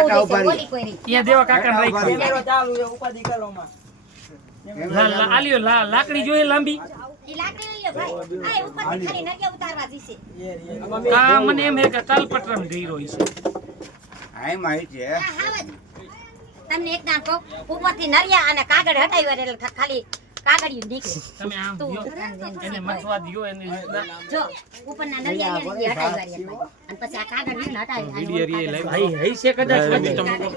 ત્યાં દેવા કાકા લાકડી જોઈએ લાંબી મને એમ હે કે તાલપત્રમ ગઈરો છે તમને એક દાંતો ઉપરથી નરિયા અને કાગળ હટાવ્યા એટલે ખાલી કાગળિયું નીકળે. તમે આમ એને મથવા દિયો એને જો ઉપરના નરિયા હટાવ્યા અને પછી આ કાગળિયું હટાવી વિડિયો રી લાઈવ ભાઈ હઈ છે કદાચ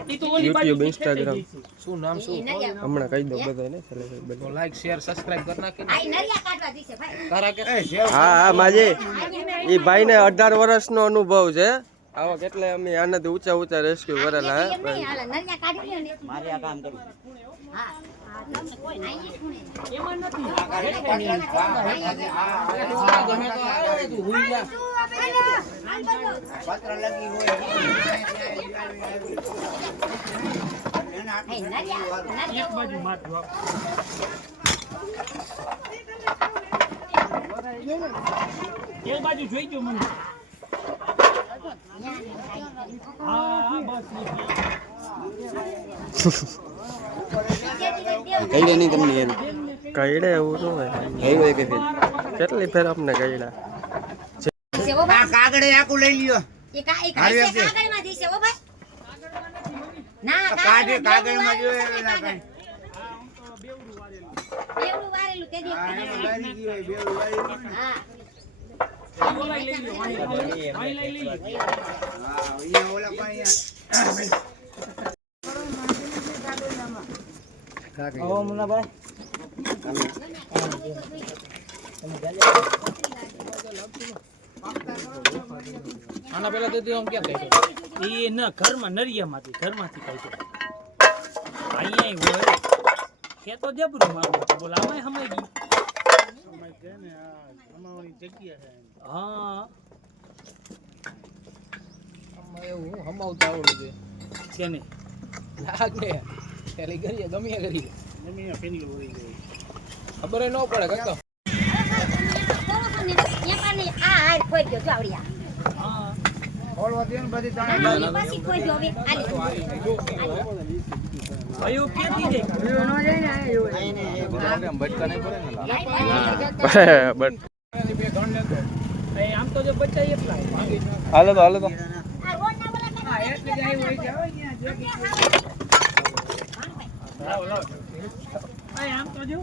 ઈ તો ઓલી બાજુ YouTube Instagram શું નામ શું હમણાં કહી દો બધાને તો લાઈક શેર સબસ્ક્રાઇબ કર નાખે આ નરિયા કાઢવા દીશે ભાઈ તારા કે હા હા માજી ઈ ભાઈને 18 વર્ષનો અનુભવ છે આવા કેટલે અમે આનાથી ઊંચા ઊંચા રેસ્ક્યુ કરેલા હે નરિયા કાઢી લ્યો ને મારે આ કામ કરવું હા તમને કોઈ નહીં ખૂણે એમાં નથી તું હુઈ જા પત્ર લગી હોય એક બાજુ માર જો એક બાજુ જોઈ ગયો મને હા બસ કઈડે નહીં તમને યાર કઈડે એવું શું હોય કઈ હોય કે ફેર કેટલી ફેર આપને કઈડા આ કાગળે આકુ લઈ લ્યો એ કાગળમાં દીશે ઓ ભાઈ ના કાગળમાં જોઈએ બેવડું વારેલું તે દી હા આના પેલા તો આમ ક્યાં કાઢ્યો એ ન ઘરમાં નરિયામાંથી ઘરમાંથી કાઢ્યો અહીંયા હોય કે તો જબરું મારું બોલ આમાં હમાઈ ગઈ હા એવું હમાવતા આવડું છે ને લાગે પેલી કરીએ ગમે કરીએ ખબર ન પડે કાકા આ હાર ખોઈ ગયો ચાવડિયા હા ખોલવા દે ને બધી તાણે પછી ખોઈ ગયો હવે ભાઈઓ કેતી દે બટકા નહીં પડે ને બટ આમ તો જો બચ્ચા એટલા હાલો તો આ રોડ ના બોલા એટલે જાય હોય જાવ અહીંયા જે લાવ આમ તો જો